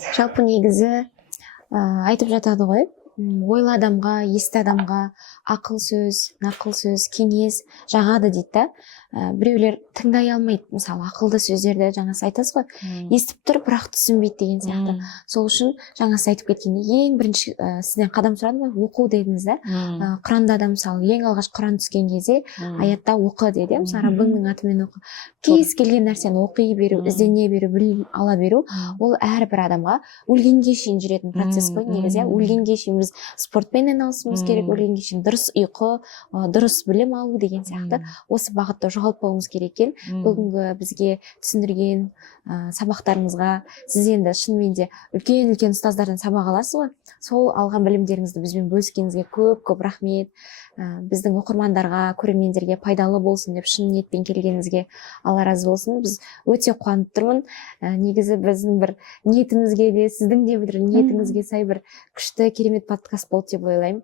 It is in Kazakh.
Жалпы негізі айтып жатады ғой, ойлы адамға, есті адамға ақыл сөз, нақыл сөз, кеңес жағады дейді да. Біреулер тыңдай алмайды, мысалы ақылды сөздерді, жаңа сіз айтасыз ғой, естіп тұр, бірақ түсінбейді деген сияқты. Сол үшін жаңа сіз айтып кеткендей ең бірінші сізден қадам сұрадым ғой, оқу дедіңіз да. Құранда да мысалы ең алғаш Құран түскен кезде аятта оқы деді, мысалы Раббыңның атымен оқы. Кез келген нәрсені оқи беру, іздене беру, білім ала беру, ол әрбір адамға өлгенге шейін жүретін процесс қой негізі. Өлгенге шейін біз спортпен айналысуымыз керек, өлгенге шейін дұрыс ұйқы, дұрыс білім алу деген сияқты осы бағытта жоғалтпауымыз керек екен. Бүгінгі бізге түсіндірген сабақтарыңызға сіз енді шынымен де үлкен ұстаздардан сабақ аласыз ғой. Сол алған білімдеріңізді бізбен бөліскеніңізге көп рахмет. Біздің оқырмандарға, көрермендерге пайдалы болсын деп шын ниетпен келгеніңізге Алла разы болсын. Біз өте қуанып тұрмын. Негізі біздің бір ниетімізге де, сіздің де бір ниетіңізге сай бір күшті керемет подкаст болды деп ойлаймын.